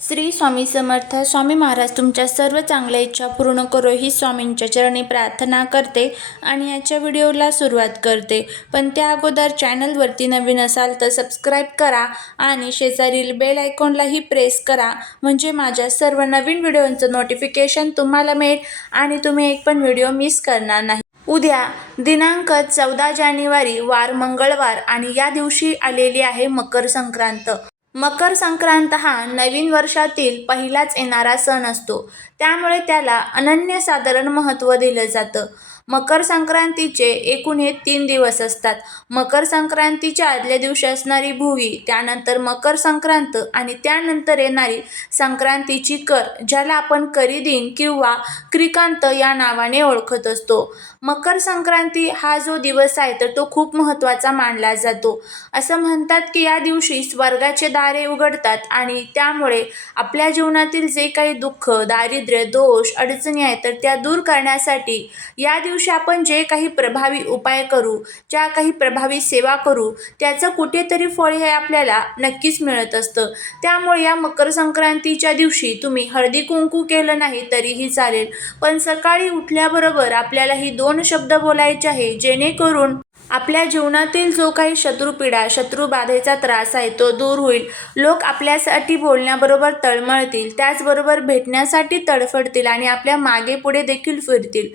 श्री स्वामी समर्थ स्वामी महाराज तुमच्या सर्व चांगल्या इच्छा पूर्ण करो ही स्वामींच्या चरणी प्रार्थना करते आणि याच्या व्हिडिओला सुरुवात करते. पण त्या अगोदर चॅनलवरती नवीन असाल तर सबस्क्राईब करा आणि शेजारील बेल आयकॉनलाही प्रेस करा. म्हणजे माझ्या सर्व नवीन व्हिडिओंचं नोटिफिकेशन तुम्हाला मिळेल आणि तुम्ही एक पण व्हिडिओ मिस करणार नाही. उद्या दिनांक चौदा जानेवारी वार मंगळवार आणि या दिवशी आलेली आहे मकर संक्रांत. मकर संक्रांत हा नवीन वर्षातील पहिलाच येणारा सण असतो. त्यामुळे त्याला अनन्यसाधारण महत्त्व दिलं जातं. मकर संक्रांतीचे एकूण हे तीन दिवस असतात. मकर संक्रांतीच्या आदल्या दिवशी असणारी भुवी त्यानंतर मकर संक्रांत आणि त्यानंतर येणारी संक्रांतीची कर ज्याला आपण करी दिन किंवा क्रिकांत या नावाने ओळखत असतो. मकर संक्रांती हा जो दिवस आहे तर तो खूप महत्त्वाचा मानला जातो. असं म्हणतात की या दिवशी स्वर्गाचे दारे उघडतात आणि त्यामुळे आपल्या जीवनातील जे काही दुःख दारिद्र्य दोष अडचणी आहेत तर त्या दूर करण्यासाठी या दिवशी आपण जे काही प्रभावी उपाय करू ज्या काही प्रभावी सेवा करू त्याचं कुठेतरी फळ हे आपल्याला नक्कीच मिळत असतं. त्यामुळे या मकर संक्रांतीच्या दिवशी तुम्ही हळदी कुंकू केलं नाही तरीही चालेल. पण सकाळी उठल्याबरोबर आपल्याला ही दोन शब्द बोलायचे आहे जेणेकरून आपल्या जीवनातील जो काही शत्रुपीडा शत्रुबाधेचा त्रास आहे तो दूर होईल. लोक आपल्यासाठी बोलण्याबरोबर तळमळतील त्याचबरोबर भेटण्यासाठी तडफडतील आणि आपल्या मागे पुढे देखील फिरतील.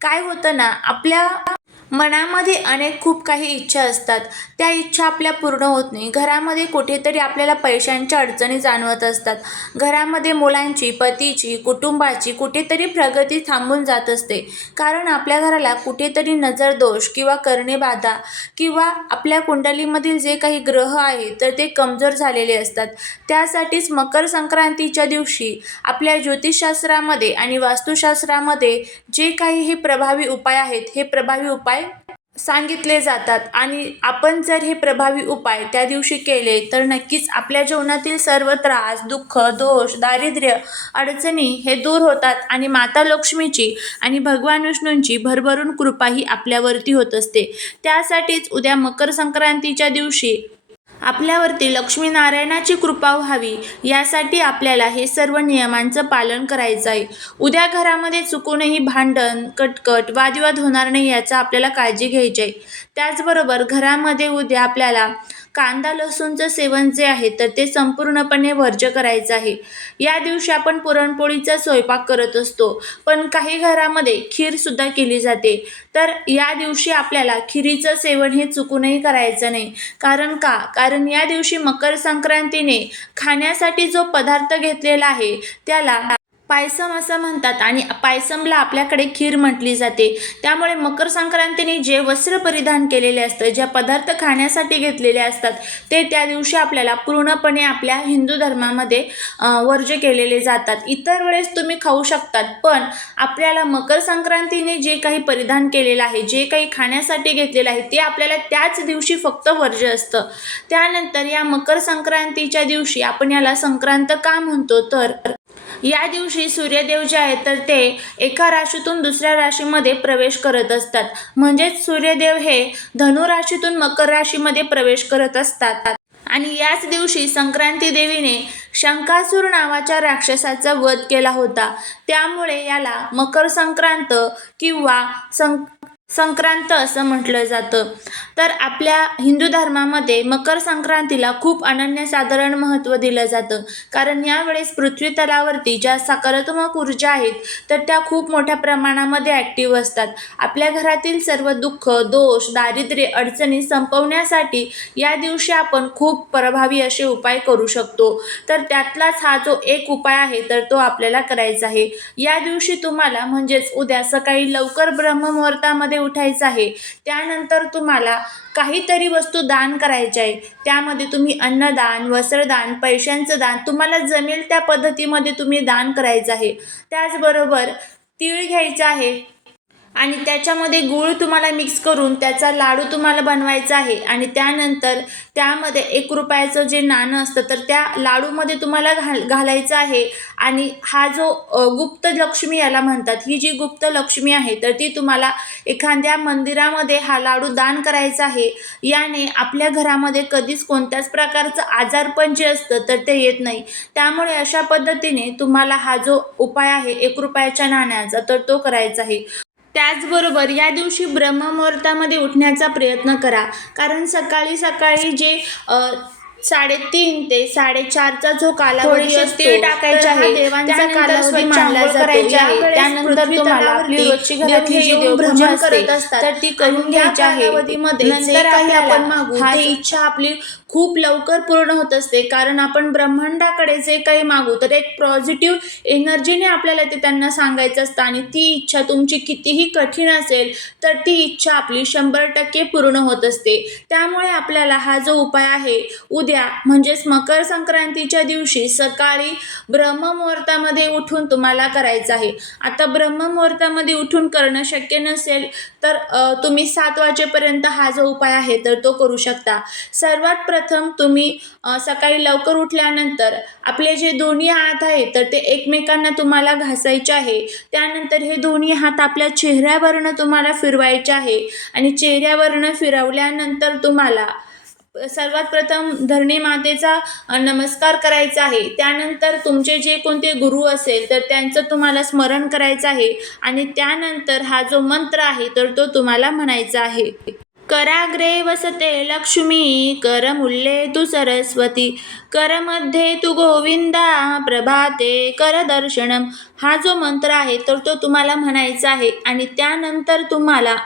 काय होतं ना आपल्या मनामध्ये अनेक खूप काही इच्छा असतात. त्या इच्छा आपल्या पूर्ण होत नाही. घरामध्ये कुठेतरी आपल्याला पैशांच्या अडचणी जाणवत असतात. घरामध्ये मुलांची पतीची कुटुंबाची कुठेतरी प्रगती थांबून जात असते. कारण आपल्या घराला कुठेतरी नजर दोष किंवा करणेबाधा किंवा आपल्या कुंडलीमधील जे काही ग्रह आहे तर ते कमजोर झालेले असतात. त्यासाठीच मकर संक्रांतीच्या दिवशी आपल्या ज्योतिषशास्त्रामध्ये आणि वास्तुशास्त्रामध्ये जे काही हे प्रभावी उपाय आहेत हे प्रभावी उपाय सांगितले जातात. आणि आपण जर हे प्रभावी उपाय त्या दिवशी केले तर नक्कीच आपल्या जीवनातील सर्व त्रास दुःख दोष दारिद्र्य अडचणी हे दूर होतात. आणि माता लक्ष्मीची आणि भगवान विष्णूंची भरभरून कृपाही आपल्यावरती होत असते. त्यासाठीच उद्या मकर संक्रांतीच्या दिवशी आपल्यावरती लक्ष्मीनारायणाची कृपा व्हावी यासाठी आपल्याला हे सर्व नियमांचं पालन करायचं आहे. उद्या घरामध्ये चुकूनही भांडण कटकट वादविवाद होणार नाही याचा आपल्याला काळजी घ्यायची आहे. त्याचबरोबर घरामध्ये उद्या आपल्याला कांदा लसूणचं सेवन जे आहे तर ते संपूर्णपणे वर्ज्य करायचं आहे. या दिवशी आपण पुरणपोळीचा स्वयंपाक करत असतो पण काही घरामध्ये खीरसुद्धा केली जाते. तर या दिवशी आपल्याला खिरीचं सेवन हे चुकूनही करायचं नाही. कारण का? कारण या दिवशी मकर संक्रांतीने खाण्यासाठी जो पदार्थ घेतलेला आहे त्याला पायसम असं म्हणतात आणि पायसमला आपल्याकडे खीर म्हटली जाते. त्यामुळे मकर संक्रांतीने जे वस्त्र परिधान केलेले असतं ज्या पदार्थ खाण्यासाठी घेतलेले असतात ते त्या दिवशी आपल्याला पूर्णपणे आपल्या हिंदू धर्मामध्ये वर्ज वर्ज्य केलेले जातात. इतर वेळेस तुम्ही खाऊ शकतात पण आपल्याला मकर संक्रांतीने जे काही परिधान केलेलं आहे जे काही खाण्यासाठी घेतलेलं आहे ते आपल्याला त्याच दिवशी फक्त वर्ज्य असतं. त्यानंतर या मकर संक्रांतीच्या दिवशी आपण याला संक्रांत का म्हणतो? तर या दिवशी सूर्यदेव जे आहेत तर ते एका राशीतून दुसऱ्या राशीमध्ये प्रवेश करत असतात. म्हणजेच सूर्यदेव हे धनु राशीतून मकर राशीमध्ये प्रवेश करत असतात. आणि याच दिवशी संक्रांती देवीने शंकासूर नावाच्या राक्षसाचा वध केला होता. त्यामुळे याला मकर संक्रांत किंवा सं संक्रांत असं म्हटलं जातं. तर आपल्या हिंदू धर्मामध्ये मकर संक्रांतीला खूप अनन्यसाधारण महत्त्व दिलं जातं. कारण यावेळेस पृथ्वी तलावरती ज्या सकारात्मक ऊर्जा आहेत तर त्या खूप मोठ्या प्रमाणामध्ये ॲक्टिव्ह असतात. आपल्या घरातील सर्व दुःख दोष दारिद्र्य अडचणी संपवण्यासाठी या दिवशी आपण खूप प्रभावी असे उपाय करू शकतो. तर त्यातलाच हा जो एक उपाय आहे तर तो आपल्याला करायचा आहे. या दिवशी तुम्हाला म्हणजेच उद्या सकाळी लवकर ब्रह्ममुहूर्तामध्ये उठायचं आहे. त्यानंतर तुम्हाला काहीतरी वस्तू दान करायच्या आहे. त्यामध्ये तुम्ही अन्नदान वस्त्रदान पैशांचं दान तुम्हाला जमेल त्या पद्धतीमध्ये तुम्ही दान करायचं आहे. त्याचबरोबर तीळ घ्यायचं आहे. आणि त्याच्यामध्ये गूळ तुम्हाला मिक्स करून त्याचा लाडू तुम्हाला बनवायचा आहे. आणि त्यानंतर त्यामध्ये एक रुपयाचं जे नाणं असतं तर त्या लाडूमध्ये तुम्हाला घाल घालायचं आहे. आणि हा जो गुप्त लक्ष्मी याला म्हणतात ही जी गुप्त लक्ष्मी आहे तर ती तुम्हाला एखाद्या मंदिरामध्ये हा लाडू दान करायचा आहे. याने आपल्या घरामध्ये कधीच कोणत्याच प्रकारचं आजारपण जे असतं तर ते येत नाही. त्यामुळे अशा पद्धतीने तुम्हाला हा जो उपाय आहे एक रुपयाच्या नाण्याचा तर तो करायचा आहे. त्याचबरोबर या दिवशी ब्रह्ममुहूर्तामध्ये उठण्याचा प्रयत्न करा. कारण सकाळी सकाळी जे साडेतीन ते साडेचारचा जो कालावधी असतो टाकायचे आहे. देवांचा कालावधी मानला जातो. त्यानंतर तुम्हाला आपली रोजची घरातली जी देवपूजा करत असतात. तर ती करून घ्यायची आहे. कालावधीमध्ये जे नंतर काही आपण मागू हा इच्छा आपली खूप लवकर पूर्ण होत असते. कारण आपण ब्रह्मांडाकडे जे काही मागू तर एक पॉझिटिव्ह एनर्जीने आपल्याला ते त्यांना सांगायचं असतं. आणि ती इच्छा तुमची कितीही कठीण असेल तर ती इच्छा आपली शंभर टक्के पूर्ण होत असते. त्यामुळे आपल्याला हा जो उपाय आहे उद्या म्हणजेच मकर संक्रांतीच्या दिवशी सकाळी ब्रह्ममुहूर्तामध्ये उठून तुम्हाला करायचं आहे. आता ब्रह्ममुहूर्तामध्ये उठून करणं शक्य नसेल तर तुम्ही सात वाजेपर्यंत हा जो उपाय आहे तर तो करू शकता. सर्वात प्रथम तुम्ही सकाळी लवकर उठल्यानंतर आपले जे दोन्ही हात आहेत तर ते एकमेकांना तुम्हाला घासायचे आहे. त्यानंतर हे दोन्ही हात आपल्या चेहऱ्यावरनं तुम्हाला फिरवायचे आहे. आणि चेहऱ्यावरनं फिरवल्यानंतर तुम्हाला सर्वात प्रथम धरणी मातेचा नमस्कार करायचा आहे. त्यानंतर तुमचे जे कोणते गुरु असेल तर त्यांचं तुम्हाला स्मरण करायचं आहे. आणि त्यानंतर हा जो मंत्र आहे तर तो तुम्हाला म्हणायचा आहे. कराग्रे वसते लक्ष्मी करमुल्ले तू सरस्वती. करमध्ये तू गोविंदा प्रभाते करदर्शनम हा जो मंत्र आहे तर तो तुम्हाला म्हणायचा आहे. आणि त्यानंतर तुम्हाला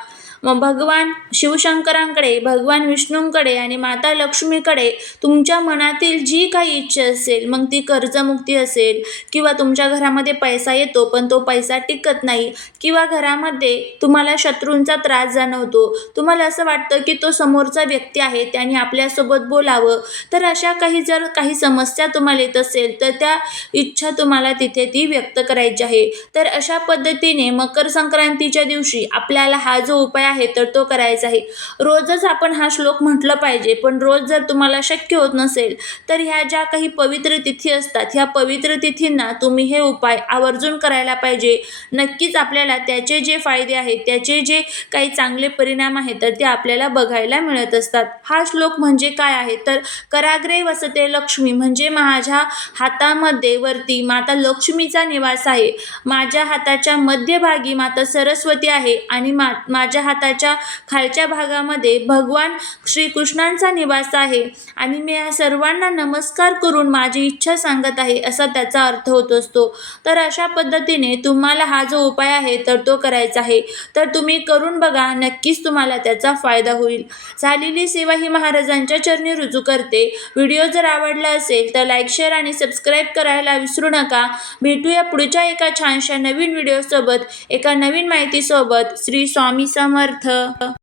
मग भगवान शिवशंकरांकडे भगवान विष्णूंकडे आणि माता लक्ष्मीकडे तुमच्या मनातील जी काही इच्छा असेल मग ती कर्जमुक्ती असेल किंवा तुमच्या घरामध्ये पैसा येतो पण तो पैसा टिकत नाही किंवा घरामध्ये तुम्हाला शत्रूंचा त्रास जाणवतो तुम्हाला असं वाटतं की तो समोरचा व्यक्ती आहे त्याने आपल्यासोबत बोलावं तर अशा काही जर काही समस्या तुम्हाला येत असेल तर त्या इच्छा तुम्हाला तिथे ती व्यक्त करायची आहे. तर अशा पद्धतीने मकर संक्रांतीच्या दिवशी आपल्याला हा जो उपाय आहे तर तो करायचा आहे. रोजच आपण हा श्लोक म्हटलं पाहिजे पण रोज जर तुम्हाला शक्य होत नसेल तर ह्या ज्या काही पवित्र तिथी असतात ह्या पवित्र तिथींना तुम्ही हे उपाय आवर्जून करायला पाहिजे. नक्कीच आपल्याला त्याचे जे फायदे आहेत त्याचे जे काही चांगले परिणाम आहेत तर ते आपल्याला बघायला मिळत असतात. हा श्लोक म्हणजे काय आहे? तर कराग्रे वसते लक्ष्मी म्हणजे माझ्या हातामध्ये वरती माता लक्ष्मीचा निवास आहे. माझ्या हाताच्या मध्यभागी माता सरस्वती आहे आणि मा माझ्या हाताच्या खालच्या भागामध्ये भगवान श्रीकृष्णांचा निवास आहे. आणि मी या सर्वांना नमस्कार करून माझी इच्छा सांगत आहे असा त्याचा अर्थ होत असतो. तर अशा पद्धतीने तुम्हाला हा जो उपाय आहे तर तो करायचा आहे. तर तुम्ही करून बघा नक्कीच तुम्हाला त्याचा फायदा होईल. झालेली सेवा ही महाराजांच्या चरणी रुजू करते. व्हिडिओ जर आवडला असेल तर लाईक शेअर आणि सबस्क्राईब करायला विसरू नका. भेटूया पुढच्या एका छानशा नवीन व्हिडिओसोबत एका नवीन माहितीसोबत. श्री स्वामी समर्थ